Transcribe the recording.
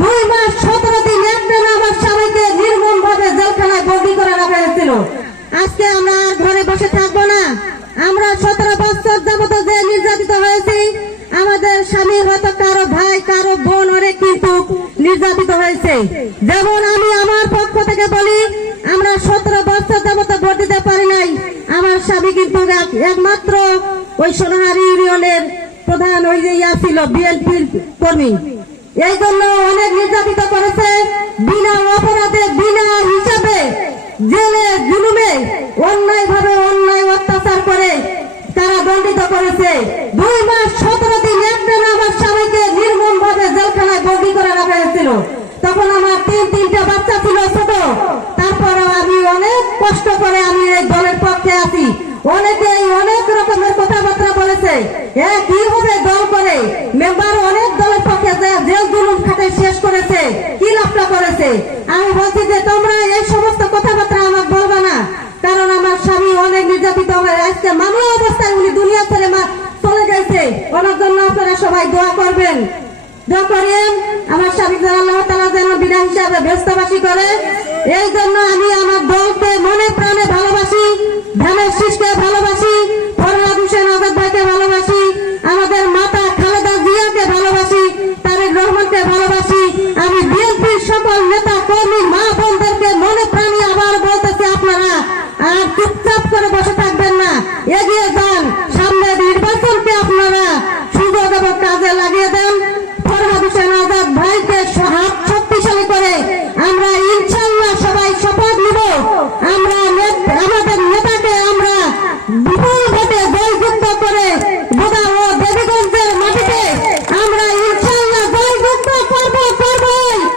দুই মাস সতেরো দিন একদিন আমার স্বামীকে নির্মম ভাবে জেলখানায় বন্দি করে রাখা হয়েছিল। আজকে আমরা আর ঘরে বসে থাকব না। আমরা সতেরো বছর যাবত যে নির্যাতিত হয়েছি, আমাদের স্বামী হয়তো কারও ভাই, কারও বোন অনেক কিন্তু নির্যাতিত হয়েছে। যেমন আমি আমার পক্ষ থেকে বলি, আমরা সতেরো বছর যাবত ভোট দিতে পারি নাই। আমার স্বামী কিন্তু একমাত্র ওই সোনাহারি ইউনিয়নের প্রধান ওই যে ইয়া ছিল, বিএনপির কর্মী। এই জন্য অনেক নির্যাতিত করেছে বিনা অপরাধে, বিনা হিসাবে জেলে, জুলুমে অন্যায় ভাবে অন্যায় অত্যাচার করে তারা দণ্ডিত করেছে। দুই মাস সতেরো দিন একদিন আমার স্বামীকে নির্মম ভাবে জেলখানায় বন্দি করে রাখা হয়েছিল। তখন আমার তিন, তিনটা বাচ্চা ছিল ছোট। তারপরেও আমি অনেক কষ্ট করে আমি এই দলের পক্ষে আছি। অনেকেই অনেক রকমের কথাবার্তা বলেছে। এ কি হবে দল করে মেম্বার দোয়া করবেন। দোয়া করেন আমার স্বামী আল্লাহ তালা যেন বিনা হিসাবে ব্যস্তবাসী করে। এই জন্য আমি আমার দলকে মনে প্রাণে ভালোবাসি, ধ্যানের শীষকে ভালোবাসি এগিয়ে যান